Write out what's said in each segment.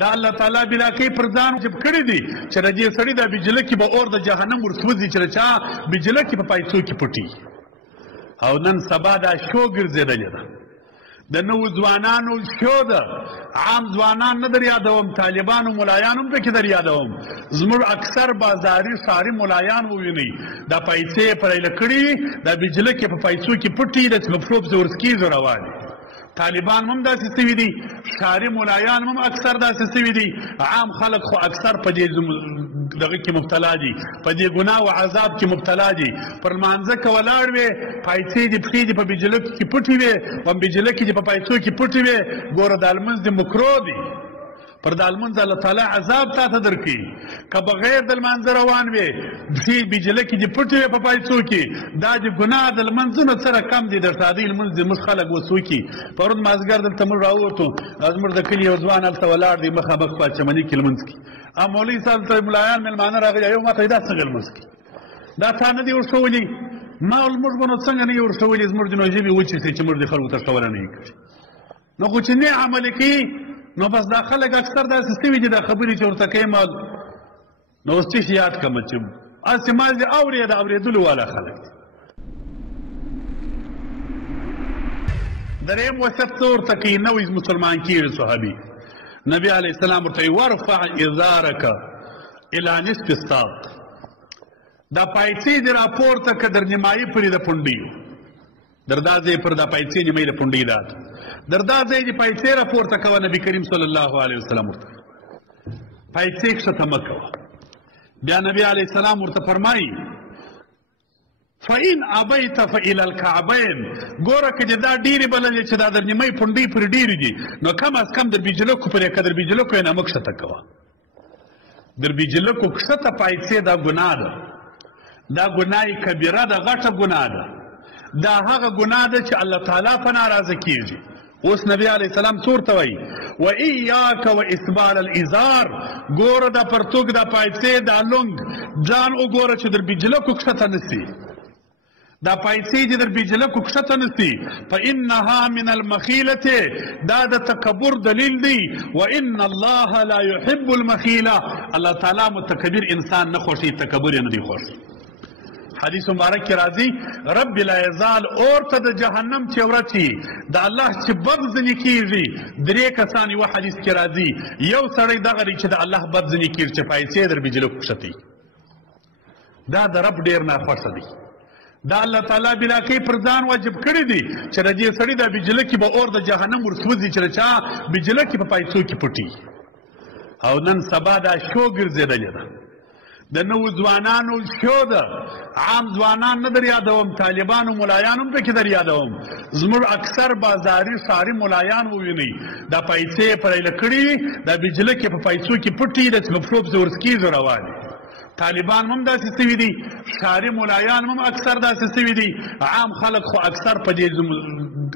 دا الله تعالی بلا کوي پر ځان جب کړی دي چې د دې سړي د بجله کې به اور د جهنم ورسوځي چې چا بجله کې په پایڅو کې پټي او نن سبا دا شو ګرځېدلې ده د نوو ځوانانو شو ده عام ځوانان نه در یادوم طالبانو ملایان هم پکې در یادوم زموږ اکثر بازاري ښاري ملایان ووینئ دا پیسې پرایله کړي دا بجله کې په پیسو کې پټي د مفروب زورسکیزو روان طالبان هم داسې سوي دي ښاري ملایان هم اکثر داسې سوي دي عام خلک خو اکثر په دې دغه کې مبتلا دي په دې ګناه او عذاب کې مبتلا دي پر لمانځه که ولاړ وې پیسې دې پښې دې په بجله کې پټې وې په بجله کې دې په پیسو کې پټې وې ګوره دا لمونځ دې مکرو دي پر دا لمونځ الله تعالی عذاب تا ته درکوي که بغیر د لمانځه روان وې پښې بجله کې دې پټې وې په پیسو کې دا د ګناه د لمونځونو سره کم دي درته دې لمونځ دې موږ خلک اوس وکړي پرون مازدیګر دلته موږ راووتو زموږ د کلي یو ځوان هلته ولاړ دی مخامخ په چمني کې لمونځ کوي مولوي صاحب ته ملایان مېلمانه راغلي یو ما ته دا څنګه لمونځ کوي دا تا نه دي ورښولي ما ویل موږ به نو څنګه نه یې ورښولي زموږ د نو ژبې وچې سي چې موږ د خلکو ته ښوونه نه یې کړي نو خو چې نه عملي کوي نو بس دا خلک اکثر داسې سوي دي دا خبرې چې ورته کوي مال نو اوس څه شي یاد کړمه چې هسې مال دې اورې د اورېدلو والا خلک دي درېیم وصیت څه ورته کوي نوی مسلمان کېږي صحابي نبی علیه السلام ورته وایي ورفع ازارک الی نصف الساق دا پایڅې دې راپورته که در نیمایي پورې د پونډیو در دا ځای پر دا پیسې نیمه د پونډۍ ده در دا ځای دې پیسې راپورته کوه نبي کریم صلی الله علیه وسلم ورته پیسې ښکته مه کوه بیا نبی علیه السلام ورته فرمایي فإن أبيت فإلى الكعبين ګوره که دې دا ډېرې بللې چې دا در نیمۍ پونډۍ پورې ډېرې دي نو کم از کم در بیجلکو پورې که در بیجلکو یې نه مه ښکته کوه در بیجلکو ښکته پیسې دا ګناه ده دا ګناه کبیره ده غټه ګناه ده دا هغه ګناه ده چې الله تعالی په ناراضه کېږي اوس نبی علیه السلام څه ورته وایي و ایاک و اسبال الازار ګوره دا پرتوګ دا پیسې دا لونګ ځان وګوره چې در بیجلکو ښکته نه سي دا پیسې چې در بیجلکو ښکته نه سي فانها من المخیلة دا د تکبر دلیل دی وان الله لا يحب المخیلة الله تعالی متکبر انسان نه خوښي تکبر یې نه دی خوښ حدیث مبارک کې راځي رب لا یزال اور ته د جهنم چې ورچي د الله چې بد ځنې کېږي درې کسان یوه حدیث کې راځي یو سړی دغه دی چې د الله بد ځنې کېږي چې پیسې در بیجلکو ښکتي دا د رب ډېر ناخوښه دی دا الله تعالی بلا کوي پر ځان واجب کړی دي چې د دې سړي د بجله کې به اور د جهنم ورسوځي چې چا بجله کې په پیسو کې پټي او نن سبا دا شو ګرځېدلې ده د نوو ځوانانو شو ده عام ځوانان نه در یادوم طالبانو ملایان هم پکې در یادوم زموږ اکثر بازاري ښاري ملایان ووینئ دا پیسې پرایله کړي دا بجله کې په پیسو کې پټي د مفروب زورسکیزو روان طالبان هم داسې سوي دي ښاري ملایان هم اکثر داسې سوي دي عام خلک خو اکثر په دې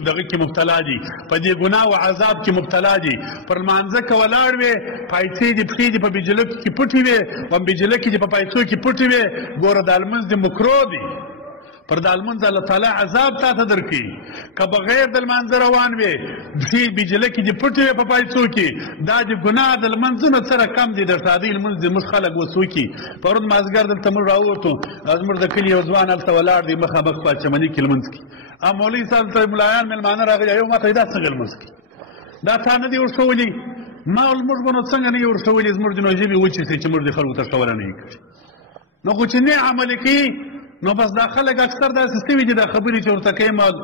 دغه کې مبتلا دي په دې ګناه او عذاب کې مبتلا دي پر لمانځه که ولاړ وې پیسې دې پښې دې په بجله کې پټې وې په بجله کې دې په پیسو کې پټې وې ګوره دا لمونځ دې مکرو دي پر دا لمونځ الله تعالی عذاب تا ته درکوي که بغیر د لمانځه روان وې پښې بجله کې دې پټې وې په پیسو کې دا د ګناه د لمونځونو سره کم دي درته دې لمونځ دې موږ خلک اوس وکړي پرون مازدیګر دلته موږ راووتو زموږ د کلي یو ځوان هلته ولاړ دی مخامخ په چمني کې لمونځ کوي مولوي صاحب ته ملایان مېلمانه راغلي یو ما ته دا څنګه لمونځ کوي دا تا نه دي ورښولي ما ویل موږ به نو څنګه نه یې ورښولي زموږ د نو ژبې وچې سي چې موږ د خلکو ته ښوونه نه یې کړي نو خو چې نه عملي کوي نو بس دا خلک اکثر داسې سوي دي دا خبرې چې ورته کوي مال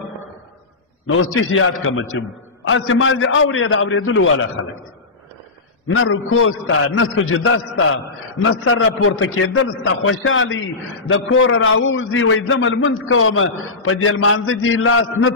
نو اوس څه شي یاد کړمه چې هسې مال دې اورې د اورېدلو والا خلک دي نه رکوع سته نه سجده سته نه سر راپورته کېدل سته خوشحالي د کوره راووځي وایي ځم لمونځ کومه په دې لمانځه دې لاس نه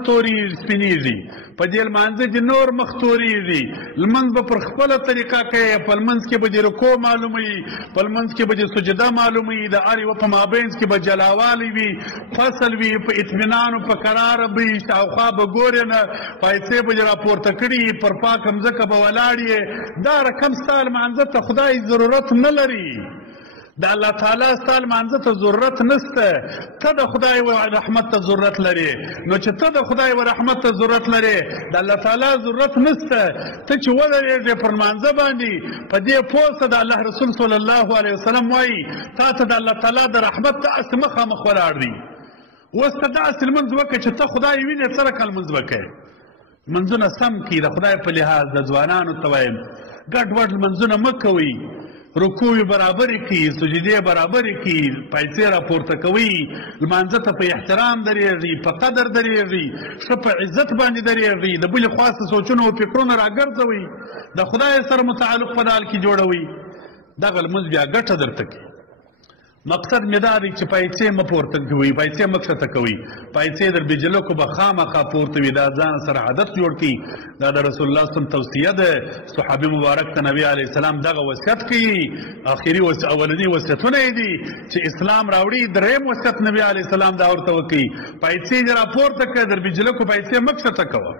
سپینېږي په دې لمانځه دې نور مخ تورېږي لمونځ به پر خپله طریقه کوي په لمونځ کې به دې رکوع معلوموي په لمونځ کې به دې سجده معلوموي د هر یوه په مابینځ کې به جلاوالی وي فصل وي په اطمینان او په قراره به وي شاوخوا به ګورې نه پیسې به دې راپورته کړي پر پاکه مځکه به ولاړ یې دا کم سال مانځه ته خدای ضرورت نه لري د الله تعالی ستا لمانځه ته ضرورت نشته، ته د خدای و رحمت ته ضرورت لرې. نو چې ته د خدای و رحمت ته ضرورت لرې، د الله تعالی ضرورت نشته. ته چې ودرېږې پر لمانځه باندې، په دې پوه شه د الله رسول صلی الله علیه وسلم وایي تا ته د الله تعالی د رحمت ته هسې مخامخ ولاړ دي. اوس ته داسې لمونځ وکړه چې ته خدای وینې، څه رقم لمونځ وکړې. لمونځونه سم کړي د خدای په لحاظ. د ځوانانو ته وایم ګډ وډ لمونځونه مه کوئ، رکوع برابرې کړي، سجدې برابرې کړي، پیسې راپورته کوئ، لمانځه ته په احترام درېږئ، په قدر درېږئ، ښه په عزت باندې درېږئ، د بلې خوا څه سوچونه او فکرونه راګرځوئ، د خدای سره متعلق په دال کې جوړوئ. دغه لمونځ بیا ګټه درته کوي. مقصد مې دا دی چې پیسې مه پورته کوئ، پیسې مه کښته کوئ، پیسې در بیجلکو به خامخا پورته وي. دا ځان سره عادت جوړ کړي. دا د رسول الله صلی توصیه ده. صحابي مبارک ته نبی علیه السلام دغه وصیت کوي. اخري اولني وصیتونه یې دي چې اسلام راوړي. دریم وصیت نبی علیه السلام دا ورته وکړي پیسې دې راپورته کړه، در بیجلکو پیسې مه کښته کوه.